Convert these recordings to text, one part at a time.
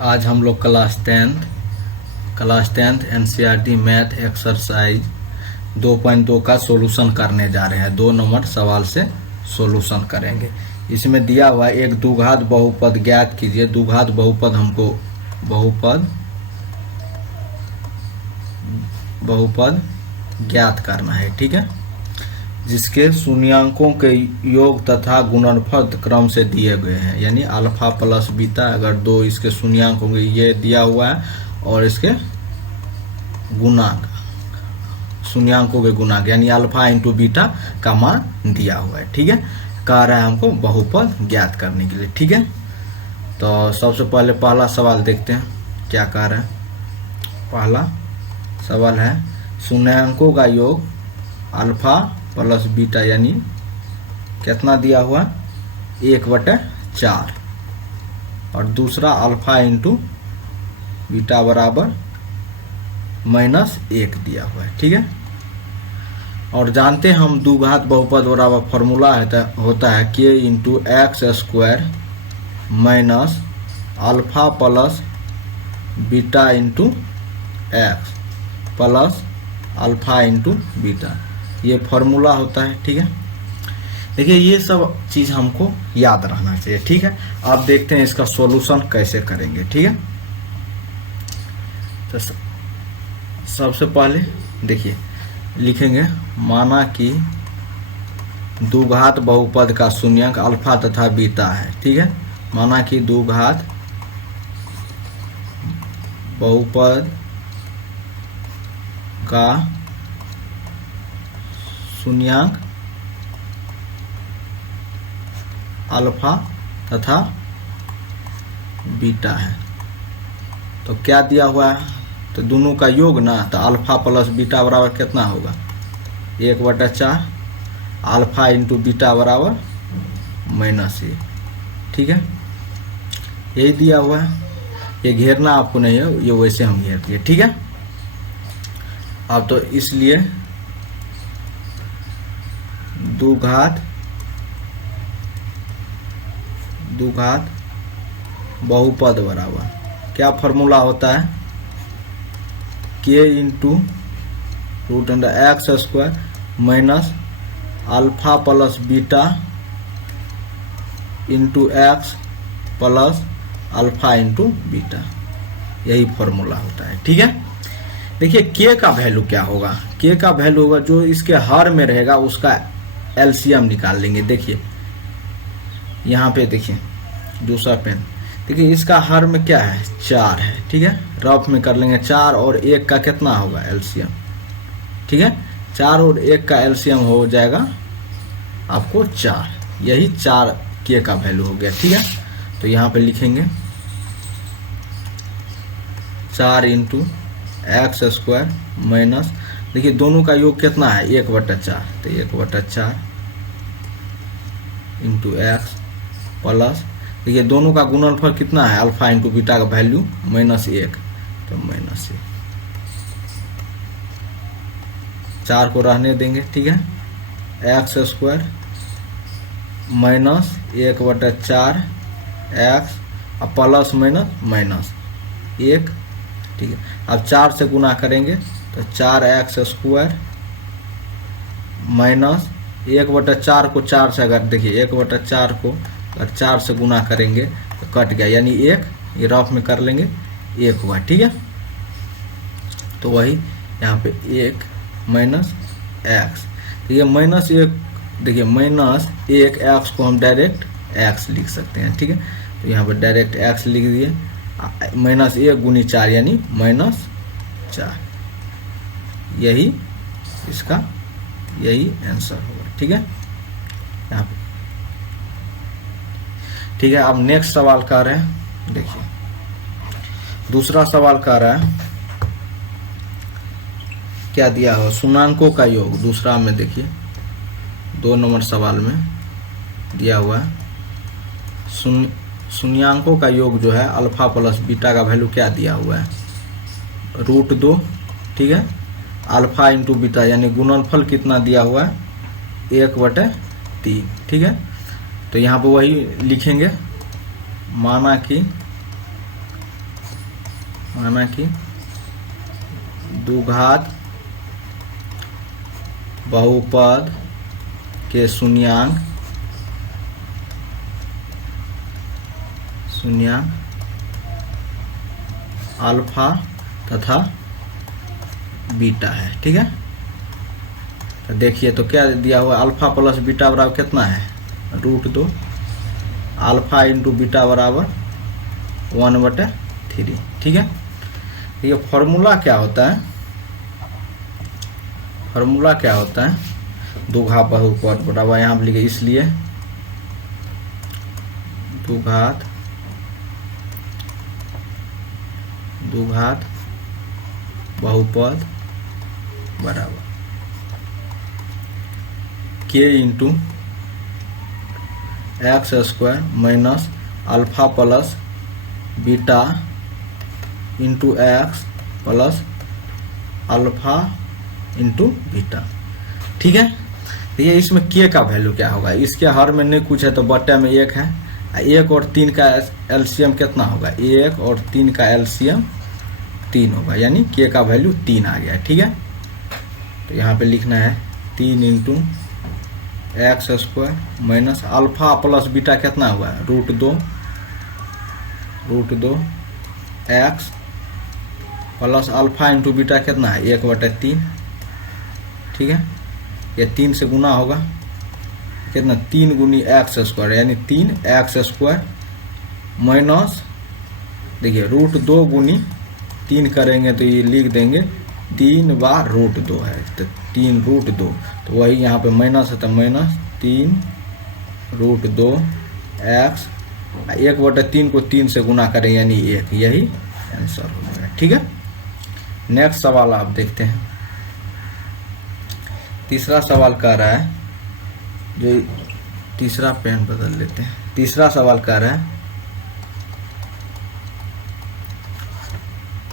आज हम लोग class tenth NCERT math exercise 2.2 का सॉल्यूशन करने जा रहे हैं। 2 नंबर सवाल से सॉल्यूशन करेंगे। इसमें दिया हुआ एक द्विघात बहुपद ज्ञात कीजिए। द्विघात बहुपद हमको बहुपद ज्ञात करना है, ठीक है, जिसके शून्यांकों के योग तथा गुणनफल क्रम से दिए गए हैं। यानी अल्फा प्लस बीटा, अगर 2 इसके शून्यांक होंगे, ये दिया हुआ है, और इसके गुणांक, शून्यांकों के गुणांक यानी अल्फा इंटू बीटा का मान दिया हुआ है, ठीक है। कह रहा है हमको बहुपद ज्ञात करने के लिए, ठीक है। तो सबसे पहले पहला सवाल देखते हैं क्या कह रहा है। पहला सवाल है शून्यांकों का योग अल्फा प्लस बीटा यानी कितना दिया हुआ 1/4, और दूसरा अल्फा इंटू बीटा बराबर -1 दिया हुआ है, ठीक है। और जानते हैं हम द्विघात बहुपद बराबर फॉर्मूला होता है k into x square minus alpha plus beta into x plus alpha into beta, ये फॉर्मूला होता है, ठीक है। देखिए ये सब चीज़ हमको याद रहना चाहिए, ठीक है। अब देखते हैं इसका सॉल्यूशन कैसे करेंगे, ठीक है। तो सबसे पहले देखिए लिखेंगे, माना कि द्विघात बहुपद का शून्यांक अल्फा तथा बीटा है, ठीक है। माना कि द्विघात बहुपद का शून्यांक अल्फा तथा बीटा है। तो क्या दिया हुआ है, तो दोनों का योग ना, तो अल्फा प्लस बीटा बराबर कितना होगा 1/4, अल्फा इंटू बीटा बराबर -1, ठीक है। यही दिया हुआ है, ये घेरना आपको नहीं है, ये वैसे हम घेर दिए, ठीक है। अब तो इसलिए द्विघात बहुपद बराबर क्या फॉर्मूला होता है, k into √x² minus alpha plus beta into x plus alpha into beta, यही फॉर्मूला होता है, ठीक है। देखिए k का वैल्यू क्या होगा, k का वैल्यू होगा जो इसके हर में रहेगा उसका एलसीएम निकाल लेंगे। देखिए यहाँ पे देखिए दूसरा पेन, देखिए इसका हर में क्या है 4 है, ठीक है। रफ में कर लेंगे 4 और 1 का कितना होगा एलसीएम, ठीक है। 4 और 1 का एलसीएम हो जाएगा आपको 4, यही 4 k का वैल्यू हो गया, ठीक है। तो यहाँ पे लिखेंगे 4 इंटू x² माइनस, देखिए दोनों का योग कितना है 1/4, तो 1/4 इंटू एक्स प्लस, देखिए दोनों का गुणनफल कितना है अल्फा इंटू बीटा का वैल्यू -1, तो -1, 4 को रहने देंगे, ठीक है। x² माइनस 1/4 एक्स और प्लस -1, ठीक है। अब 4 से गुना करेंगे तो 4x² माइनस 1/4 को 4 से, अगर देखिए 1/4 को अगर 4 से गुना करेंगे तो कट गया, यानी 1, ये रफ में कर लेंगे 1 हुआ, ठीक है। तो वही यहाँ पे 1 माइनस एक्स, ये -1, देखिए -1 एक्स को हम डायरेक्ट x लिख सकते हैं, ठीक है। तो यहाँ पर डायरेक्ट x लिख दिए, -1 गुनी 4 यानी -4, यही इसका आंसर होगा, ठीक है यहाँ पे, ठीक है। अब नेक्स्ट सवाल कर रहे हैं, देखिए दूसरा सवाल कर रहा है क्या दिया हो, शून्यांकों का योग। दूसरा में देखिए 2 नंबर सवाल में दिया हुआ है शून्यांकों का योग जो है अल्फा प्लस बीटा का वैल्यू क्या दिया हुआ है √2, ठीक है। अल्फा इंटू बीटा यानी गुणनफल कितना दिया हुआ है 1/3, ठीक है। तो यहाँ पर वही लिखेंगे, माना कि माना कि द्विघात बहुपद के शून्यांक अल्फा तथा बीटा है। ठीक है, तो देखिए तो क्या दिया हुआ, अल्फा प्लस बीटा बराबर कितना है, √2। अल्फा इंटू बीटा बराबर 1/3। ठीक है, ये फॉर्मूला क्या होता है, फॉर्मूला क्या होता है, द्विघात बहुपद बराबर यहाँ पर लिखे, इसलिए द्विघात बहुपद बराबर k into x square minus alpha plus beta into x plus alpha into beta. ठीक है, तो ये इसमें k का वैल्यू क्या होगा, इसके हर में नहीं कुछ है तो बट्टे में 1 है, 1 और 3 का एलसीएम कितना होगा, 1 और 3 का एलसीएम 3 होगा, यानी k का वैल्यू 3 आ गया। ठीक है, तो यहाँ पे लिखना है 3 into x square minus alpha plus beta कितना हुआ, √2 x plus alpha into beta कितना है, 1/3। ठीक है, ये 3 से गुना होगा, कितना 3 गुनी एक्स स्क्वायर, यानी 3 एक्स स्क्वायर माइनस देखिए √2 गुनी 3 करेंगे तो ये लिख देंगे 3 बार √2 है, तो 3 √2, तो वही यहाँ पे माइनस है तो माइनस 3 √2 एक्स, 1/3 को 3 से गुना करें यानी 1, यही आंसर हो जाएगा। ठीक है, नेक्स्ट सवाल आप देखते हैं। तीसरा सवाल कह रहा है, जो तीसरा पेन बदल लेते हैं, तीसरा सवाल कह रहा है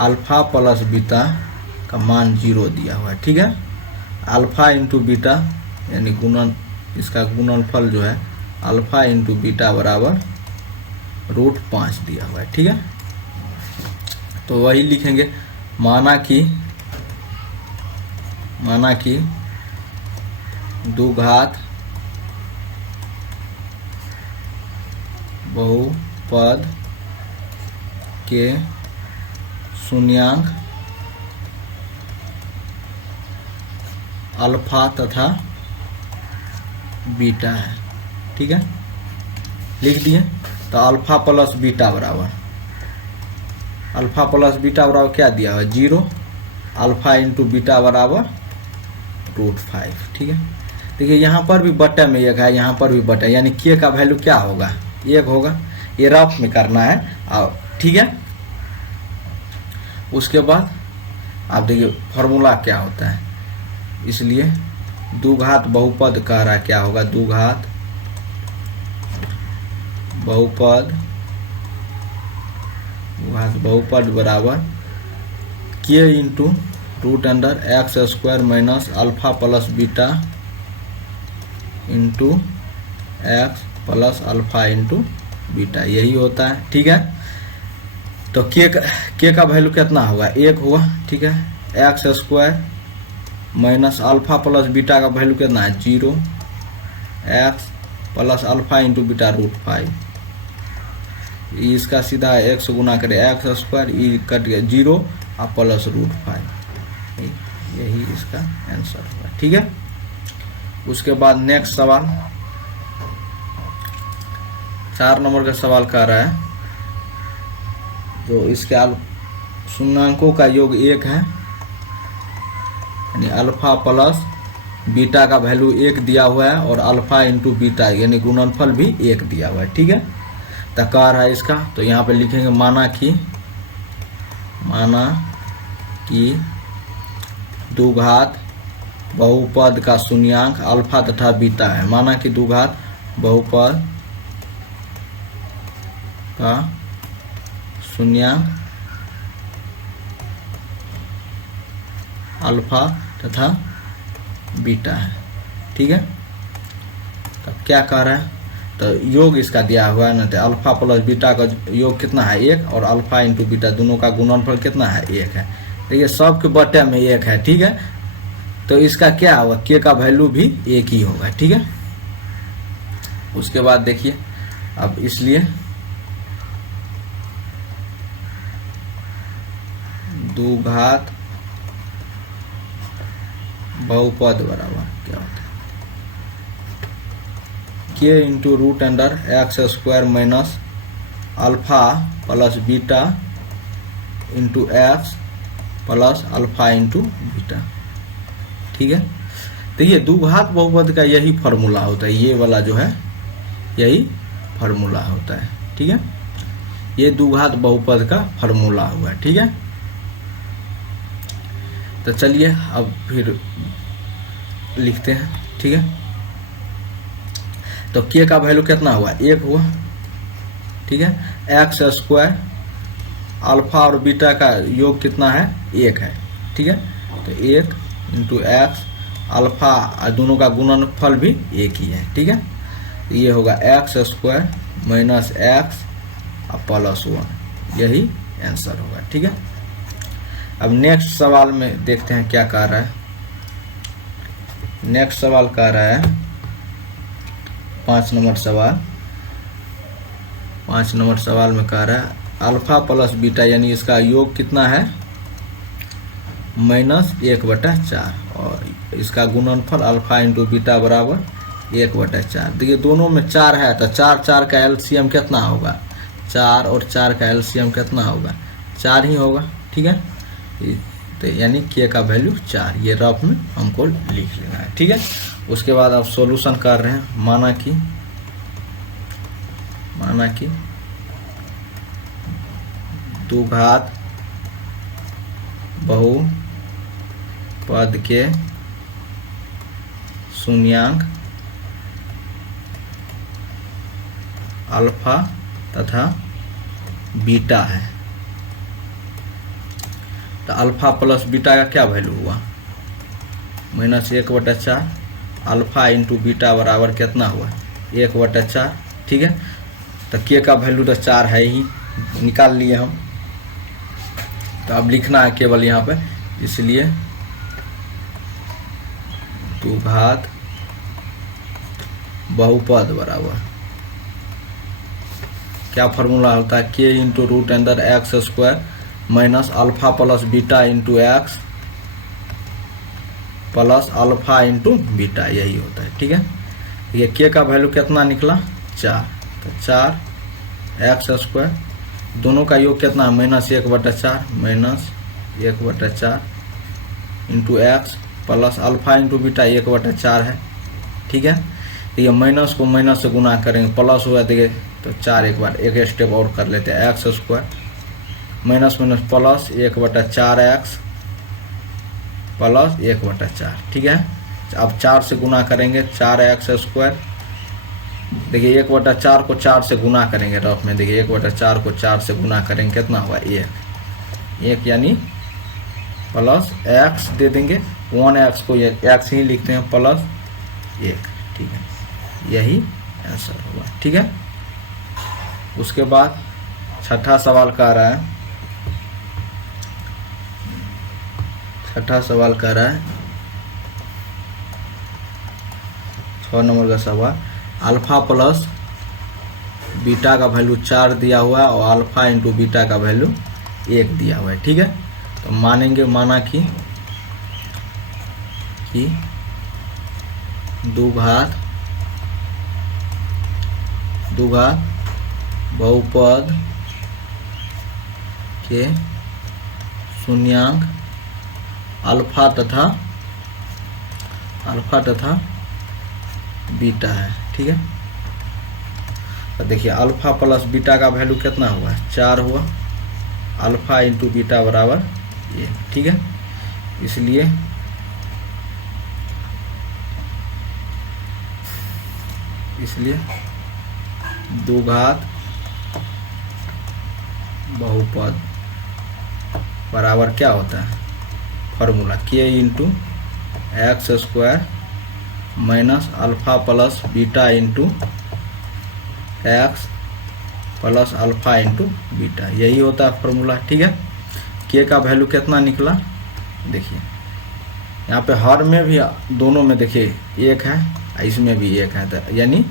अल्फा प्लस बीटा का मान 0 दिया हुआ है। ठीक है, अल्फा इंटू बीटा यानी गुणन, इसका गुणनफल जो है अल्फा इंटू बीटा बराबर √5 दिया हुआ है। ठीक है, तो वही लिखेंगे, माना कि द्विघात बहुपद के शून्यांक अल्फा तथा बीटा है। ठीक है, लिख दिए, तो अल्फा प्लस बीटा बराबर क्या दिया हुआ है, 0, अल्फा इंटू बीटा बराबर √5। ठीक है, देखिए यहाँ पर भी बट्टे में 1 है, यहाँ पर भी बट्टे, यानी k का वैल्यू क्या होगा, 1 होगा, ये रफ में करना है। और ठीक है, उसके बाद आप देखिए फॉर्मूला क्या होता है, इसलिए द्विघात बहुपद कह रहा है, क्या होगा, द्विघात बहुपद बराबर k into √x² minus alpha plus beta into x plus alpha into beta, यही होता है। ठीक है, तो k का वैल्यू कितना होगा, 1 होगा। ठीक है, x² minus alpha plus beta का वैल्यू कितना है, 0, x plus alpha into beta √5, इसका सीधा 1 से गुना करें x², ये कट गया 0 और प्लस √5, यही इसका आंसर होगा। ठीक है, उसके बाद नेक्स्ट सवाल 4 नंबर का सवाल कह रहा है, जो इसके शून्यांकों का योग 1 है, यानी अल्फा प्लस बीटा का वैल्यू 1 दिया हुआ है और अल्फा इंटू बीटा यानी गुणनफल भी 1 दिया हुआ है। ठीक है, तो कह रहा है इसका, तो यहाँ पे लिखेंगे माना कि द्विघात बहुपद का शून्यांक अल्फा तथा बीटा है। माना कि द्विघात बहुपद का शून्यांक अल्फा तथा बीटा है। ठीक है, तब क्या कह रहा है, तो योग इसका दिया हुआ है ना, तो अल्फा प्लस बीटा का योग कितना है 1, और अल्फा इंटू बीटा दोनों का गुणनफल कितना है 1 है। देखिए सब के बटे में 1 है, ठीक है। तो इसका क्या होगा, के का वैल्यू भी 1 ही होगा, ठीक है। उसके बाद देखिए अब इसलिए द्विघात बहुपद बराबर क्या होता है, K into root under x square minus alpha plus beta into x plus alpha into beta, ठीक है। तो ये द्विघात बहुपद का यही फार्मूला होता है, ये वाला जो है यही फार्मूला होता है, ठीक है। ये द्विघात बहुपद का फार्मूला हुआ, ठीक है। तो चलिए अब फिर लिखते हैं, ठीक है। तो के का वैल्यू कितना हुआ 1 हुआ, ठीक है। एक्स स्क्वायर अल्फा और बीटा का योग कितना है 1 है, ठीक है। तो 1 इंटू एक्स अल्फा दोनों का गुणनफल भी 1 ही है, ठीक है। तो ये होगा x square minus x plus 1, यही आंसर होगा, ठीक है। अब नेक्स्ट सवाल में देखते हैं क्या कह रहा है। नेक्स्ट सवाल कह रहा है 5 नंबर सवाल। 5 नंबर सवाल में कह रहा है अल्फा प्लस बीटा यानी इसका योग कितना है -1/4 और इसका गुणनफल अल्फा इंटू बीटा बराबर 1/4। देखिए दोनों में 4 है तो 4 का एलसीएम कितना होगा, 4 और 4 का एलसीएम कितना होगा 4 ही होगा, ठीक है। तो यानी के का वैल्यू 4, ये रफ में हमको लिख लेना है, ठीक है। उसके बाद आप सॉल्यूशन कर रहे हैं। माना कि द्विघात बहुपद के शून्यांक अल्फा तथा बीटा है। तो अल्फा प्लस बीटा का क्या वैल्यू हुआ -1/4, अल्फा इंटू बीटा बराबर कितना हुआ 1/4, ठीक है। तो के का वैल्यू तो 4 है ही, निकाल लिए हम। तो अब लिखना है केवल यहाँ पे, इसलिए द्विघात बहुपद बराबर क्या फार्मूला होता है, K into root under x square minus alpha plus beta into x plus alpha into beta, यही होता है, ठीक है। ये के का वैल्यू कितना निकला 4, तो 4 एक्स स्क्वायर दोनों का योग कितना -1/4 into x plus alpha into beta 1/4 है, ठीक है। तो ये माइनस को माइनस से गुना करेंगे, प्लस हुआ देखिए तो 4 एक स्टेप और कर लेते हैं, x square minus minus plus 1/4 x plus 1/4, ठीक है। अब 4 से गुना करेंगे 4 एक्स स्क्वायर, देखिए 1/4 को 4 से गुना करेंगे रफ में, देखिए 1/4 को 4 से गुना करेंगे कितना हुआ 1 यानी प्लस एक्स दे देंगे, 1x को एक्स ही लिखते हैं प्लस 1, ठीक है। यही आंसर होगा, ठीक है। उसके बाद छठा सवाल कह रहा है, 6 नंबर का सवाल, अल्फा प्लस बीटा का वैल्यू 4 दिया हुआ है और अल्फा इंटू बीटा का वैल्यू 1 दिया हुआ है, ठीक है। तो माना कि द्विघात बहुपद के शून्यांक अल्फा तथा बीटा है, ठीक है। तो देखिए अल्फा प्लस बीटा का वैल्यू कितना हुआ 4 हुआ, अल्फा इंटू बीटा बराबर 1, ठीक है। इसलिए द्विघात बहुपद बराबर क्या होता है फार्मूला, के into x square minus alpha plus beta into x plus alpha into beta, यही होता है फॉर्मूला। ठीक है, के का वैल्यू कितना निकला देखिए, यहाँ पे हर में भी दोनों में देखिए एक है, इसमें भी एक है, तो यानी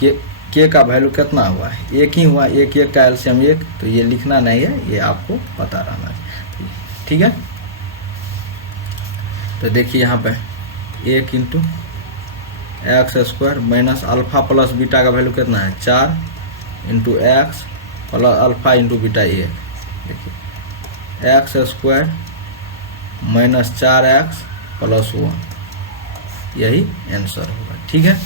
के का वैल्यू कितना हुआ है, एक ही हुआ, एक एक का एलसीएम एक, तो ये लिखना नहीं है, ये आपको पता रहना चाहिए। ठीक है, तो देखिए यहाँ पे एक into x square minus alpha plus beta का वैल्यू कितना है 4 into x plus alpha into beta एक, देखिए x square minus 4x plus 1, यही आंसर होगा। ठीक है,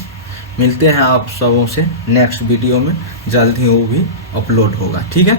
मिलते हैं आप सबों से नेक्स्ट वीडियो में, जल्द ही वो भी अपलोड होगा। ठीक है।